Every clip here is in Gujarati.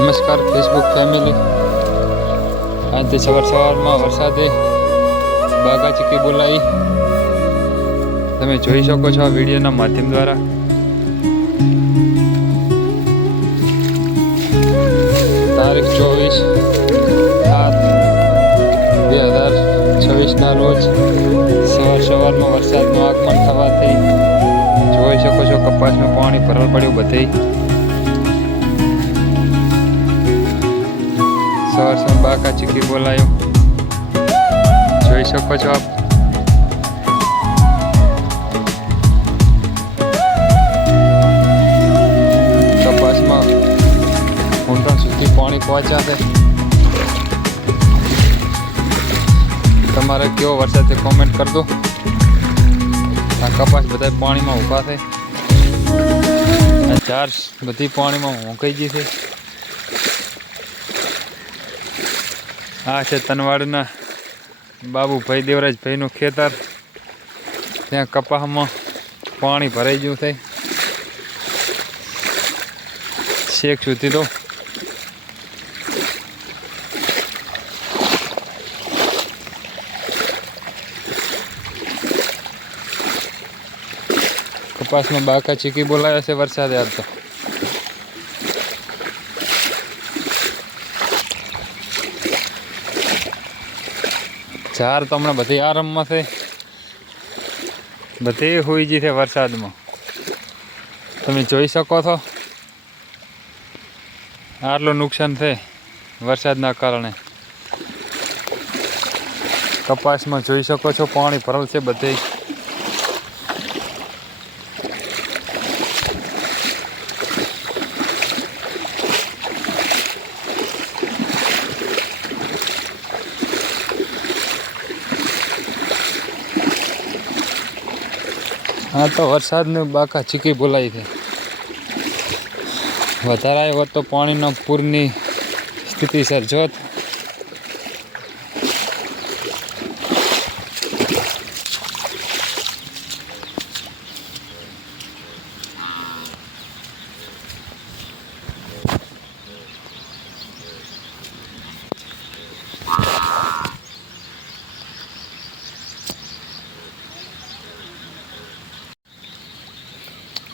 નમસ્કાર ફેસબુક ફેમિલી. આજે સવારમાં વરસાદે બાગા ચીકી બોલાવી તમે જોઈ શકો છો આ વિડીયોના માધ્યમ દ્વારા. તારીખ 24/7/2026 રોજ સવારમાં વરસાદનું આગમન થવાથી જોઈ શકો છો કપાસમાં પાણી ભરલ પડ્યું બધે. સવાર બાકા ચીકી બોલાયો જોઈ શકો છો આપ. કપાસમાં ઊંડા સુધી પાણી પહોંચ્યા છે. તમારે કેવો વરસાદ છે કોમેન્ટ કરજો. આ કપાસ બધા પાણીમાં ઊભા છે. આ ઝાડ બધી પાણીમાં ઊંઘાઈ ગઈ છે. આ છે તનવાડના બાબુભાઈ દેવરાજભાઈનું ખેતર. ત્યાં કપાસમાં પાણી ભરાઈ ગયું છે શેક સુધી. તો કપાસમાં બાકા ચીકી બોલાવ્યા છે વરસાદે. આજ તો ઝાર તો હમણાં બધી આરામમાં છે. બધે હોઈ ગઈ છે વરસાદમાં. તમે જોઈ શકો છો આટલું નુકસાન છે વરસાદના કારણે. કપાસમાં જોઈ શકો છો પાણી ભરેલ છે બધે. હા તો વરસાદને બાકા ચીકી બોલાવી છે. વધારે આવ્યો તો પાણીનો પૂરની સ્થિતિ સર્જોત.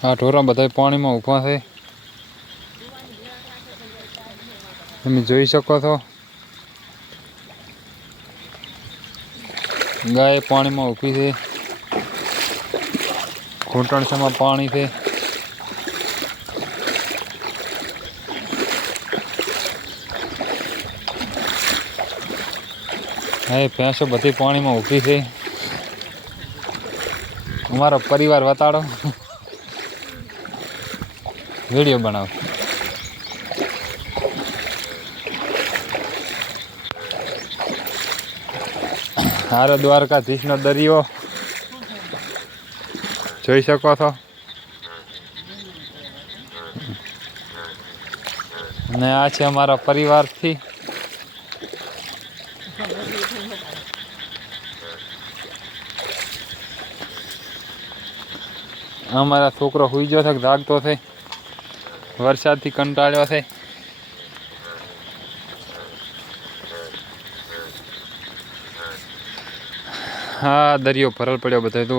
આ ઢોરા બધા પાણીમાં ઊભા છે. તમે જોઈ શકો છો ગાય પાણીમાં ઊભી છે. ઘૂંટણસામાં પાણી છે. હા ભેંસો બધી પાણીમાં ઊભી છે. અમારો પરિવાર બતાડો વિડીયો બનાવો. હારો દ્વારકાધીશનો દરિયો જોઈ શકો છો. અને આ છે અમારા પરિવારથી. અમારા છોકરો સુઈ ગયો છે જાગતો છે. વરસાદથી કંટાળ્યો છે. હા દરિયો ભરલ પડ્યો બધો. તો